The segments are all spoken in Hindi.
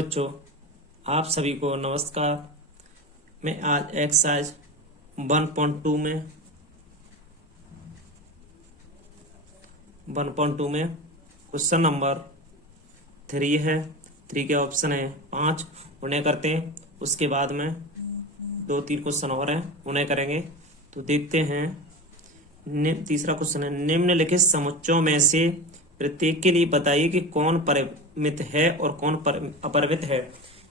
बच्चों, आप सभी को नमस्कार। मैं आज एक्सरसाइज 1.2 में क्वेश्चन नंबर 3 है। 3 के ऑप्शन है 5, उन्हें करते हैं। उसके बाद में 2-3 क्वेश्चन और हैं, उन्हें करेंगे। तो देखते हैं। तीसरा क्वेश्चन है, निम्नलिखित समुच्चयों में से प्रत्येक के लिए बताइए कि कौन परिमित है और कौन अपरिमित है।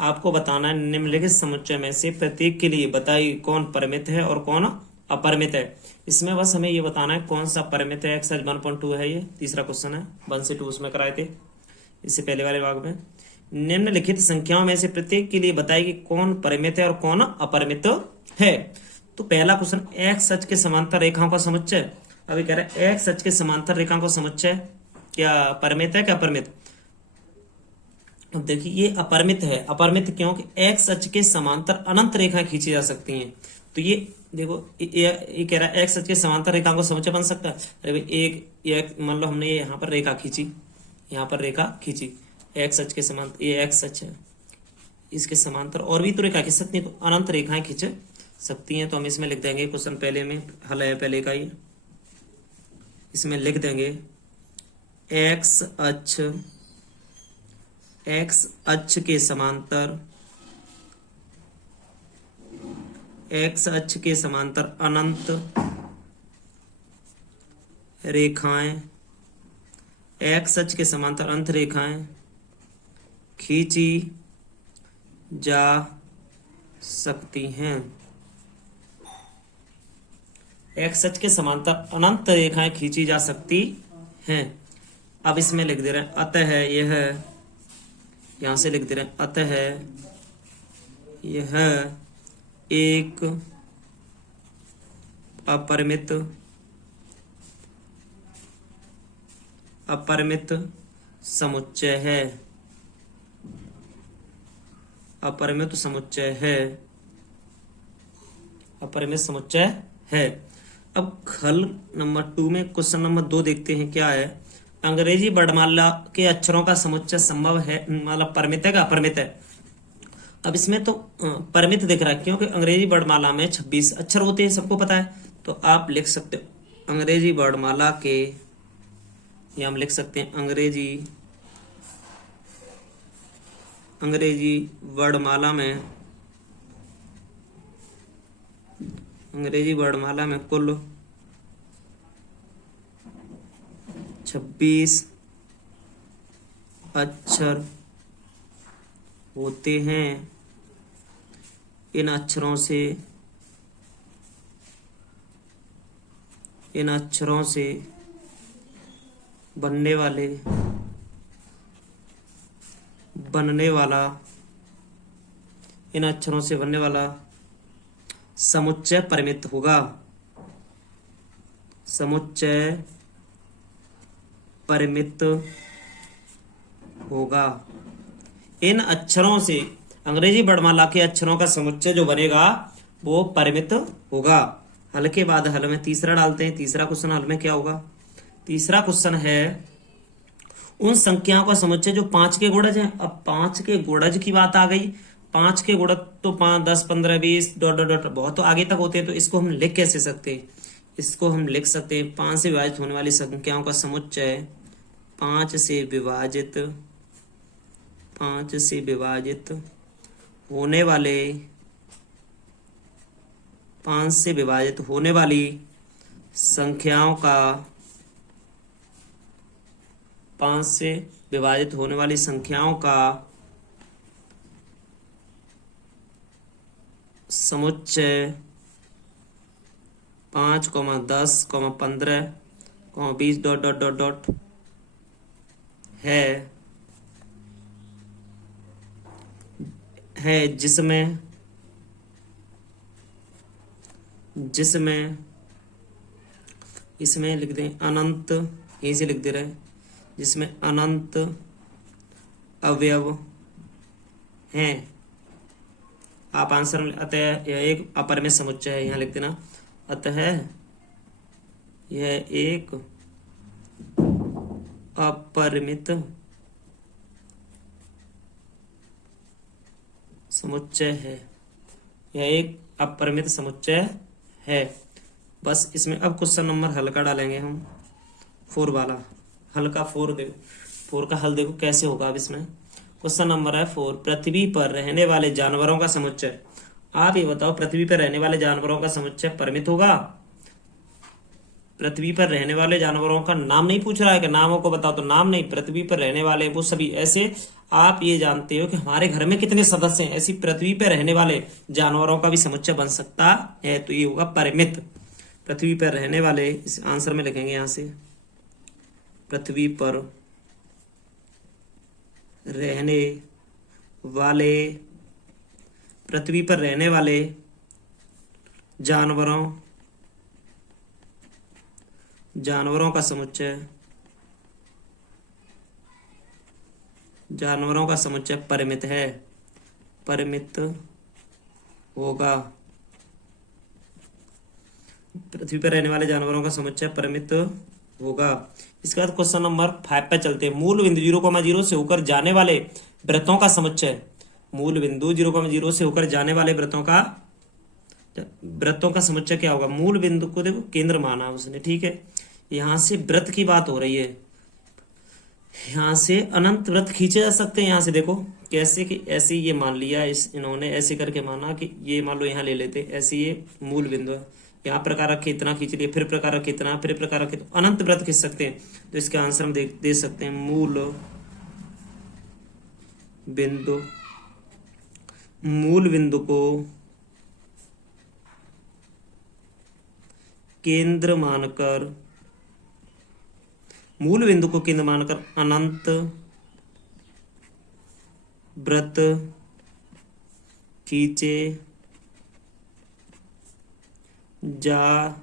आपको बताना है निम्नलिखित समुच्चय में से प्रत्येक के लिए बताइए कौन परिमित है और कौन अपरिमित है। इसमें बस हमें ये बताना है कौन सा परिमित है। एक्सरसाइज 1.2 है, ये तीसरा क्वेश्चन है। 1 से 2 उसमें कराए थे, इससे पहले वाले भाग में। निम्नलिखित संख्याओं में से प्रत्येक के लिए बताइए कि कौन परिमित है और कौन अपरिमित है। तो पहला क्वेश्चन, एक्स अक्ष के समांतर रेखाओं का समुच्चय। अभी कह रहे हैं एक्स अक्ष के समांतर रेखाओं का समुच्चय क्या परिमित है क्या अपरिमित। अब देखिए ये अपरिमित है। अपरिमित क्योंकि एक्स अक्ष के समांतर अनंत रेखाएं खींची जा सकती हैं। तो ये देखो ये कह रहा है एक्स अक्ष के समांतर रेखाओं का समुच्चय बन सकता है। अरे भाई एक मान लो हमने यहाँ पर रेखा खींची, यहाँ पर रेखा खींची, एक्स अक्ष के समांतर, ये एक्स अक्ष है, इसके समांतर और भी तो रेखा खींच सकती है, तो अनंत रेखाएं खींच सकती हैं। तो हम इसमें लिख देंगे, क्वेश्चन पहले में हल है पहले का ही, इसमें लिख देंगे एक्स अक्ष के समांतर, एक्स अक्ष के समांतर अनंत रेखाएं, एक्स अक्ष के समांतर अनंत रेखाएं खींची जा सकती हैं। एक्स अक्ष के समांतर अनंत रेखाएं खींची जा सकती हैं। अब इसमें लिख दे रहे हैं अतः यह, यहां से लिख दे रहे हैं अतः यह एक अपरिमित समुच्चय है। अपरिमित समुच्चय है, अपरिमित समुच्चय है। अब हल नंबर 2 में क्वेश्चन नंबर 2 देखते हैं क्या है। अंग्रेजी वर्णमाला के अक्षरों का समुच्चय संभव है, मतलब परिमित है क्या अपरिमित है। अब इसमें तो परिमित दिख रहा है क्योंकि अंग्रेजी वर्णमाला में 26 अक्षर होते हैं, सबको पता है। तो आप लिख सकते हो अंग्रेजी वर्णमाला के, या हम लिख सकते हैं अंग्रेजी वर्णमाला में कुल 26 अक्षर होते हैं। इन अक्षरों से बनने वाला समुच्चय परिमित होगा। समुच्चय परिमित होगा। इन अक्षरों से, अंग्रेजी वर्णमाला के अक्षरों का समुच्चय जो बनेगा वो परिमित होगा। हल के बाद हल में तीसरा डालते हैं। तीसरा क्वेश्चन हल में क्या होगा। तीसरा क्वेश्चन है उन संख्याओं का समुच्चय जो 5 के गुणज हैं। अब 5 के गुणज की बात आ गई। 5 के गुणज तो 5, 10, 15, 20 डॉट बहुत तो आगे तक होते हैं। तो इसको हम लिख कैसे सकते हैं। इसको हम लिख सकते हैं 5 से विभाजित होने वाली संख्याओं का समुच्चय 5 से विभाजित होने वाले 5 से विभाजित होने वाली संख्याओं का, 5 से विभाजित होने वाली संख्याओं का समुच्चय 5, 10, 15, 20 डॉट है जिसमें इसमें लिख दें अनंत, यहीं से लिख दे रहे हैं, जिसमें अनंत अवयव हैं। आप आंसर में अतः यह एक अपरिमित समुच्चय है, यहाँ लिख देना अतः यह एक अपरिमित समुच्चय है, यह एक अपरिमित समुच्चय है। बस इसमें अब क्वेश्चन नंबर हल का डालेंगे हम, 4 वाला। हल का 4 देखो, 4 का हल देखो कैसे होगा। अब इसमें क्वेश्चन नंबर है 4, पृथ्वी पर रहने वाले जानवरों का समुच्चय। आप ये बताओ, पृथ्वी पर रहने वाले जानवरों का समुच्चय परिमित होगा? पृथ्वी पर रहने वाले जानवरों का नाम नहीं पूछ रहा है कि नामों को बताओ, तो नाम नहीं, पृथ्वी पर रहने वाले वो सभी ऐसे। आप ये जानते हो कि हमारे घर में कितने सदस्य हैं, ऐसी पृथ्वी पर रहने वाले जानवरों का भी समुच्चय बन सकता है, तो ये होगा परिमित। पृथ्वी पर रहने वाले, इस आंसर में लिखेंगे यहां से, पृथ्वी पर रहने वाले, पृथ्वी पर रहने वाले जानवरों का समुच्चय, जानवरों का समुच्चय परिमित है, परिमित होगा। पृथ्वी पर रहने वाले जानवरों का समुच्चय परिमित होगा। इसके बाद क्वेश्चन नंबर 5 पे चलते हैं। मूल बिंदु 0,0 से होकर जाने वाले वृत्तों का समुच्चय। मूल बिंदु 0,0 से होकर जाने वाले वृत्तों का समुच्चय क्या होगा? मूल बिंदु को देखो केंद्र माना उसने, ठीक है। यहां से वृत्त की बात हो रही है, यहां से अनंत वृत्त खींचे जा सकते हैं। यहां से देखो कैसे कि ऐसे ये मान लिया, इन्होंने ऐसे करके माना कि ये मान लो यहाँ ले लेते, ऐसे ये मूल बिंदु है, यहाँ प्रकार रखे इतना खींच लिए, फिर प्रकार रखे इतना, फिर प्रकार रखे, तो अनंत वृत्त खींच सकते हैं। तो इसका आंसर हम दे सकते हैं मूल बिंदु को केंद्र मानकर, मूल बिंदु को केंद्र मानकर अनंत वृत्त खींचे जा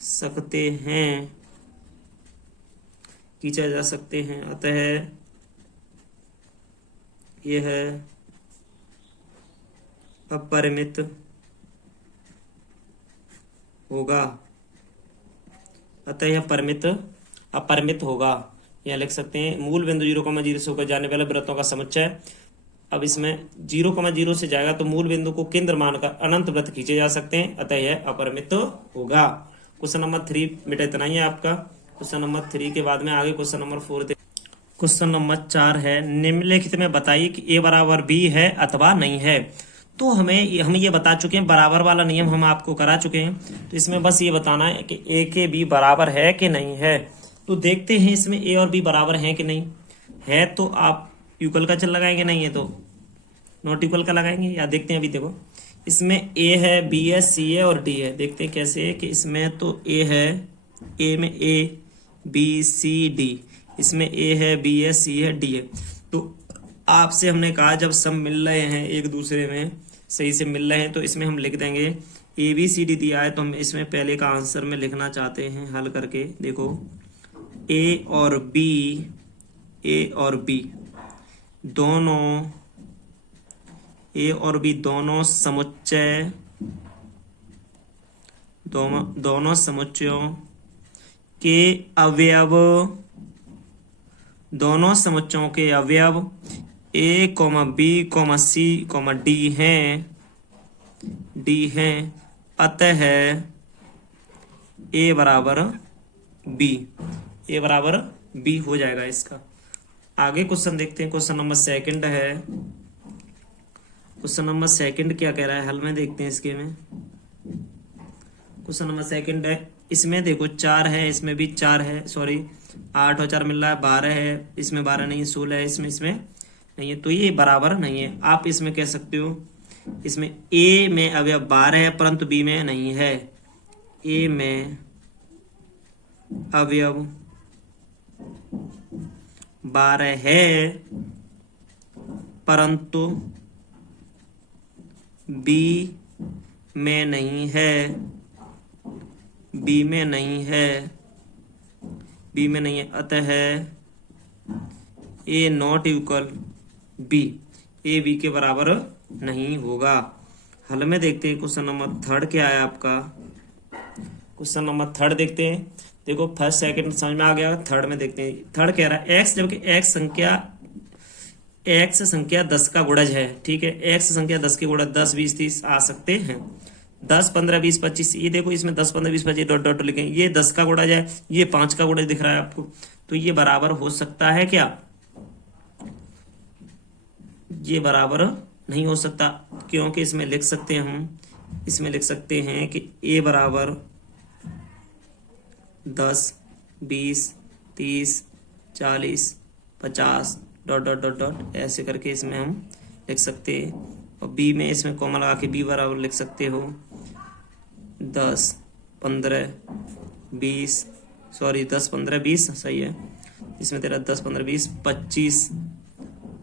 सकते हैं, खींचा जा सकते हैं। अतः यह अपरिमित होगा, अतः यह अपरिमित होगा। यह लिख सकते हैं मूल बिंदु 0,0 से होकर जाने वाले वृत्तों का समुच्चय। अब इसमें 0,0 से जाएगा तो मूल बिंदु को केंद्र मानकर अनंत वृत्त खींचे जा सकते हैं, अतः यह अपरिमित होगा। क्वेश्चन नंबर 3 बेटा इतना ही है आपका। क्वेश्चन नंबर 3 के बाद में आगे क्वेश्चन नंबर 4 क्वेश्चन नंबर 4 है, निम्नलिखित में बताइए कि a बराबर b है अथवा नहीं है। तो हम ये बता चुके हैं, बराबर वाला नियम हम आपको करा चुके हैं। तो इसमें बस ये बताना है कि a के b बराबर है कि नहीं है। तो देखते हैं इसमें a और b बराबर है कि नहीं है। तो आप इक्वल का चल लगाएंगे, नहीं है तो नॉट इक्वल का लगाएंगे, या देखते हैं। अभी देखो इसमें a है, b है, c है और d है। देखते हैं कैसे है कि इसमें तो a है, a में a b c d, इसमें a है, b है, c है, d है। तो आपसे हमने कहा जब सब मिल रहे हैं, एक दूसरे में सही से मिल रहे हैं, तो इसमें हम लिख देंगे a b c d दिया है, तो हम इसमें पहले का आंसर में लिखना चाहते हैं हल करके। देखो a और b दोनों समुच्चय, दोनों समुच्चयों के अवयव, दोनों समुच्चयों के अवयव a, b, c, d हैं, अतः a बराबर b हो जाएगा इसका। आगे क्वेश्चन देखते हैं। क्वेश्चन नंबर 2 है। क्वेश्चन नंबर 2 क्या कह रहा है, हल में देखते हैं इसके में। क्वेश्चन नंबर 2 है, इसमें देखो 4 है, इसमें भी 4 है, सॉरी 8 और 4 मिल रहा है, 12 है, इसमें 12 नहीं है, 16 है, इसमें नहीं है, तो ये बराबर नहीं है। आप इसमें कह सकते हो, इसमें a में अवयव 12 है परंतु b में नहीं है। a में अवयव 12 है परंतु b में नहीं है, b में नहीं है, अतः a not equal b, a b के बराबर नहीं होगा। हल में देखते हैं। क्वेश्चन नंबर 3 क्या है आपका। क्वेश्चन नंबर 3 देखते हैं। देखो फर्स्ट सेकंड समझ में आ गया, थर्ड में देखते हैं। थर्ड कह रहा है x, जबकि x संख्या एक्स संख्या 10 का गुणज है, ठीक है। एक्स संख्या 10 के गुणज 10 20 30 आ सकते हैं। 10 15 20 25, ये देखो इसमें 10 15 20 25 डॉट डॉट लिखे, ये 10 का गुणज है, ये 5 का गुणज दिख रहा है आपको, तो ये बराबर हो सकता है क्या? ये बराबर नहीं हो सकता, क्योंकि इसमें लिख सकते हैं हम, इसमें लिख सकते हैं कि a बराबर 10 20 30 40 50 डॉट डॉट डॉट डॉट ऐसे करके इसमें हम लिख सकते हैं। और b में इसमें कॉमा लगा के b बराबर लिख सकते हो 10 15 20, सॉरी 10 15 20 सही है, इसमें तेरा 10 15 20 25,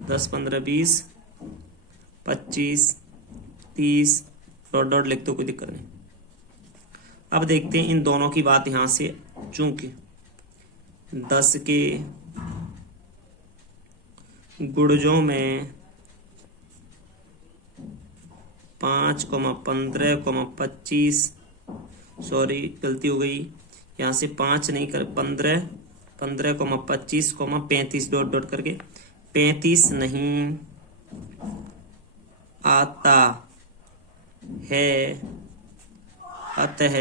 10 15 20 25 30 डॉट डॉट लिख दो, कोई दिक्कत नहीं। अब देखते हैं इन दोनों की बात यहां से, चूंकि 10 के गुणजों में 5 15 25, सॉरी गलती हो गई, यहाँ से 5 नहीं कर 15 15 25 35 डॉट डॉट करके 35 नहीं आता है, अतः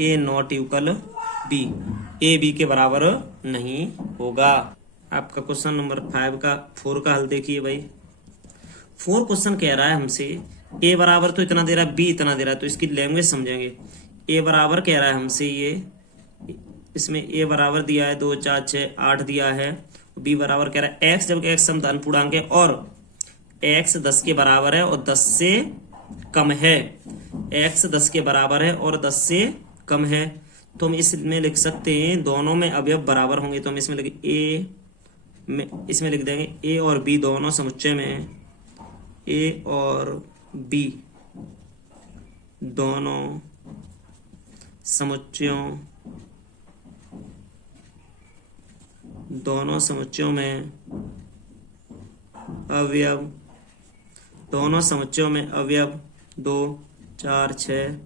A not equal B, A B के बराबर नहीं होगा। आपका क्वेश्चन नंबर 4 का हल देखिए भाई। 4 क्वेश्चन कह रहा है हमसे ए बराबर तो इतना दे रहा है, बी इतना दे रहा है, तो इसकी लैंग्वेज समझेंगे। ए बराबर कह रहा है हमसे, ये इसमें ए बराबर दिया है 2 4 6 8 दिया है, बी बराबर कह रहा है एक्स, जबकि एक्स सम धन पूर्णांक है और एक्स 10 के बराबर है और 10 से कम है, एक्स 10 के बराबर है और 10 से कम है, तो हम इसमें लिख सकते हैं दोनों में अवयव बराबर होंगे, तो हम इसमें लिख ए में इसमें लिख देंगे ए और बी दोनों समुच्चय में, ए और बी दोनों समुच्चयों में अवयव, दोनों समुच्चयों में अवयव 2 4 6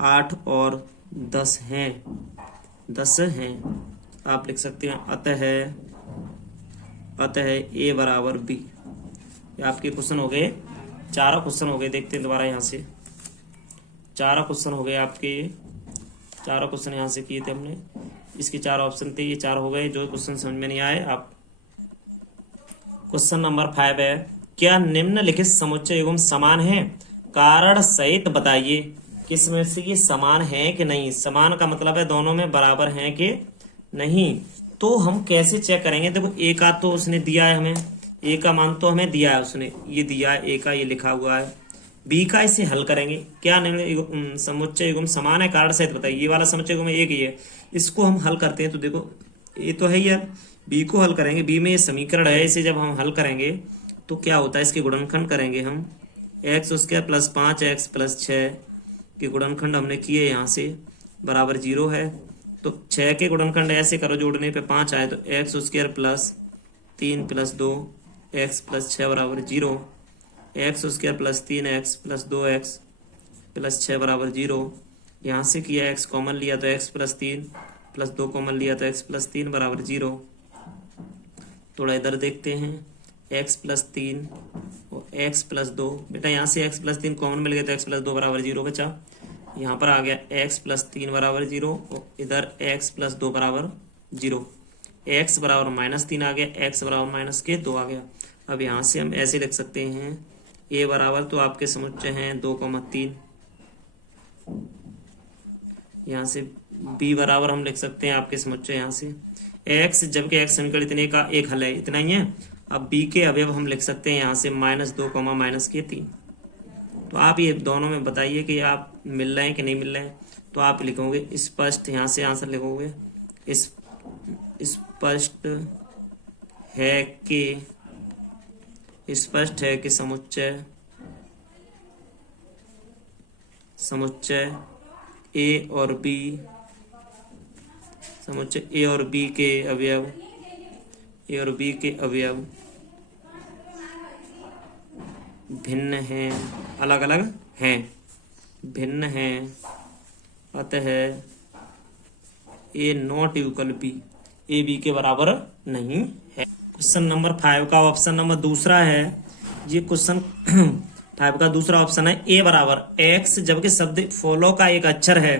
8 और 10 हैं, 10 हैं। आप लिख सकते हैं अतः ए बराबर बी। ये आपके क्वेश्चन हो गए, 4 क्वेश्चन हो गए। देखते हैं दोबारा यहाँ से, 4 क्वेश्चन हो गए आपके, 4 क्वेश्चन यहाँ से किए थे हमने, इसके 4 ऑप्शन थे, ये 4 हो गए। जो क्वेश्चन समझ में नहीं आए आप, क्वेश्चन नंबर 5 है, क्या निम्नलिखित समुच्चय एवं समान है? कारण सहित बताइए किसमें से ये समान है कि नहीं। समान का मतलब है दोनों में बराबर हैं कि नहीं। तो हम कैसे चेक करेंगे? देखो ए का तो उसने दिया है हमें, ए का मान तो हमें दिया है उसने, ये दिया है ए का, ये लिखा हुआ है। बी का इसे हल करेंगे, क्या निम्न समुच्चय एवं समान है कारण सहित बताइए। ये वाला समुच्चय एवं एक ही है, इसको हम हल करते हैं। तो देखो ए तो है यार, बी को हल करेंगे, बी में ये समीकरण है, इसे जब हम हल करेंगे तो क्या होता है, इसके गुणनखंड करेंगे हम, एक्स उसके प्लस 5 एक्स प्लस 6 के गुणनखंड हमने किए, यहाँ से बराबर 0 है। तो 6 के गुणनखंड ऐसे करो, जोड़ने पे 5 आए तो x square plus 3 plus 2 x plus 6 बराबर 0, x square plus 3 x plus 2 x plus 6 बराबर 0। यहाँ से किया एक्स कॉमन लिया तो एक्स प्लस 3 प्लस 2 कॉमन लिया तो एक्स प्लस 3 बराबर 0। थोड़ा इधर देखते हैं, एक्स प्लस 3 और एक्स प्लस 2, बेटा यहाँ से एक्स प्लस 3 कॉमन मिल गया तो एक्स प्लस 2 बराबर 0 बचा। यहाँ पर आ गया एक्स प्लस 3 बराबर 0 और इधर एक्स प्लस 2 बराबर 0। एक्स बराबर -3 आ गया, एक्स बराबर -2 आ गया। अब यहाँ से हम ऐसे लिख सकते हैं, ए बराबर तो आपके समुच्चय हैं 2, 3, यहाँ से बी बराबर हम लिख सकते हैं आपके समुच्चय यहाँ से एक्स, जबकि एक्स समीकरण इतने का एक हल है, इतना ही है। अब बी के अवयव हम लिख सकते हैं यहाँ से -2, -3। तो आप ये दोनों में बताइए कि आप मिल रहे हैं कि नहीं मिल रहे हैं। तो आप लिखोगे स्पष्ट, यहाँ से आंसर लिखोगे स्पष्ट है कि समुच्चय ए और बी के अवयव भिन्न हैं, अलग अलग हैं, भिन्न हैं, अतः A not equal B, A B के बराबर नहीं है। क्वेश्चन नंबर 5 का ऑप्शन नंबर दूसरा है। ये क्वेश्चन 5 का दूसरा ऑप्शन है ए बराबर एक्स, जबकि शब्द फॉलो का एक अक्षर है।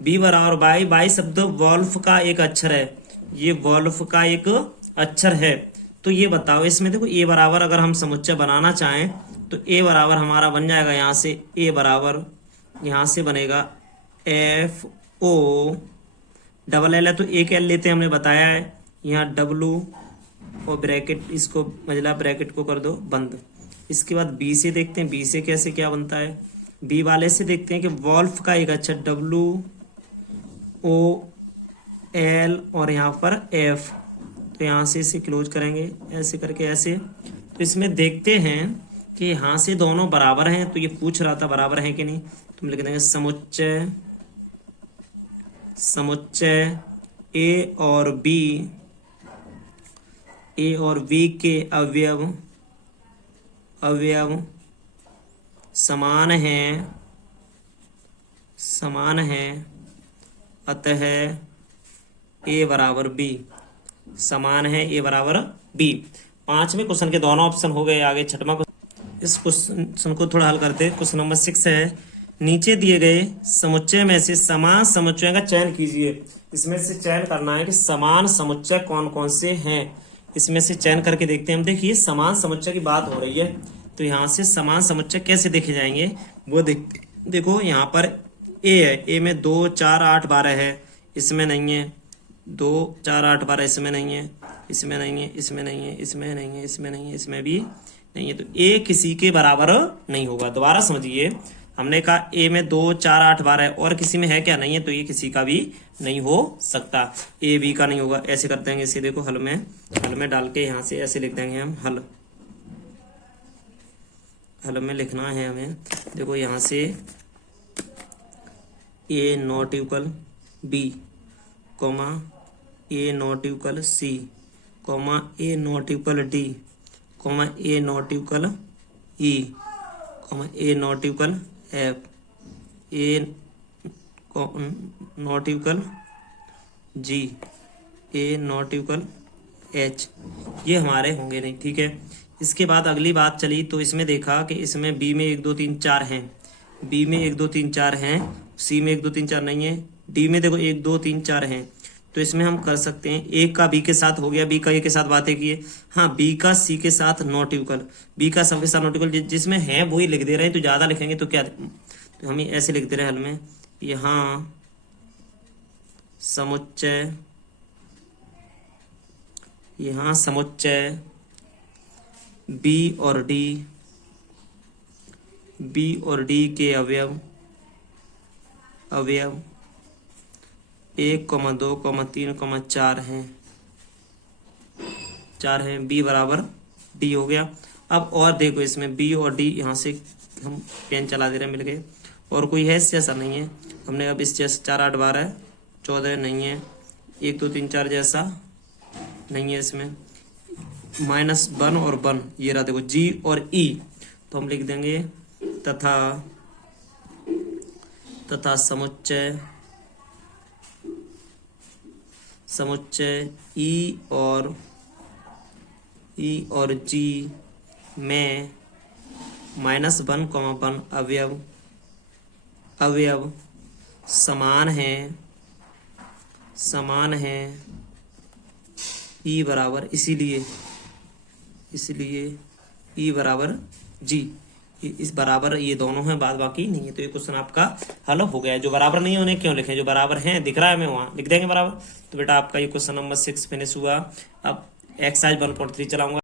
बी बराबर बाई, बाई शब्द वॉल्फ का एक अक्षर है। ये वॉल्फ का एक अक्षर है। तो ये बताओ, इसमें देखो ए बराबर अगर हम समुच्चय बनाना चाहें तो ए बराबर हमारा बन जाएगा, यहाँ से ए बराबर यहाँ से बनेगा एफ ओ डबल एल है तो एक एल लेते हैं, हमने बताया है। यहाँ डब्लू और ब्रैकेट, इसको मझला ब्रैकेट को कर दो बंद। इसके बाद बी से देखते हैं, बी से कैसे क्या बनता है। बी वाले से देखते हैं कि वॉल्फ का एक अक्षर डब्लू ओ एल और यहाँ पर एफ, तो यहाँ से इसे क्लोज करेंगे ऐसे करके ऐसे। तो इसमें देखते हैं कि यहाँ से दोनों बराबर हैं, तो ये पूछ रहा था बराबर हैं कि नहीं, तो हम लिख देंगे समुच्चय, समुच्चय ए और बी के अवयव समान हैं, समान हैं, अतः ए बराबर बी, समान है ए बराबर बी। 5वें क्वेश्चन के दोनों ऑप्शन हो गए। आगे 6वां क्वेश्चन, इस क्वेश्चन को थोड़ा हल करते हैं। क्वेश्चन नंबर 6 है, नीचे दिए गए समुच्चय में से समान समुच्चयों का चयन कीजिए। इसमें से चयन करना है कि समान समुच्चय कौन कौन से हैं। इसमें से चयन करके देखते हैं हम। देखिए समान समुच्चय की बात हो रही है, तो यहाँ से समान समुच्चय कैसे देखे जाएंगे वो देखो यहाँ पर ए है, ए में 2 4 8 12 है, इसमें नहीं है। 2 4 8 12 इसमें नहीं है, इसमें नहीं है, इसमें नहीं है, इसमें नहीं है, इसमें नहीं है, इसमें भी नहीं है। तो ए किसी के बराबर नहीं होगा। दोबारा समझिए, हमने कहा ए में 2 4 8 12 है और किसी में है क्या, नहीं है, तो ये किसी का भी नहीं हो सकता। ए बी का नहीं होगा। ऐसे कर देंगे इसे, देखो हल में डाल के यहाँ से ऐसे लिख देंगे हम। हल में लिखना है हमें। देखो यहाँ से A not equal B, comma A not equal C, comma A not equal D, comma A not equal E, comma A not equal F, A not equal G, A not equal H. ये हमारे होंगे नहीं, ठीक है। इसके बाद अगली बात चली, तो इसमें देखा कि इसमें बी में 1 2 3 4 हैं, बी में 1 2 3 4 हैं, सी में 1 2 3 4 नहीं है, डी में देखो 1 2 3 4 हैं। तो इसमें हम कर सकते हैं, ए का बी के साथ हो गया, बी का ए के साथ बातें किए। हाँ, बी का सी के साथ नॉट इक्वल, बी का सब के साथ नॉट इक्वल, जिसमें है वही लिख दे रहे हैं। तो ज्यादा लिखेंगे तो क्या, तो हम ऐसे लिख दे रहे हैं हल में, यहाँ समुच्चय, यहाँ समुच्चय बी और डी के अवयव 1, 2, 3, 4 हैं, 4 हैं। बी बराबर डी हो गया। अब और देखो इसमें बी और डी, यहाँ से हम पेन चला दे रहे हैं, मिल गए। और कोई है इस जैसा नहीं है, हमने अब इस जैसा 4 8 12 14 नहीं है, 1 2 3 4 जैसा नहीं है। इसमें -1 और 1 ये रहा, देखो जी और ई। तो हम लिख देंगे तथा समुच्चय ई और जी में -1, 1 अवयव समान है ई बराबर, इसीलिए ई बराबर जी। इस बराबर ये दोनों हैं, बाद बाकी नहीं है। तो ये क्वेश्चन आपका हल हो गया है। जो बराबर नहीं है उन्हें क्यों लिखें, जो बराबर हैं दिख रहा है हमें वहां लिख देंगे बराबर। तो बेटा आपका ये क्वेश्चन नंबर 6 फिनिश हुआ। अब एक्सरसाइज 1.3 चलाऊंगा।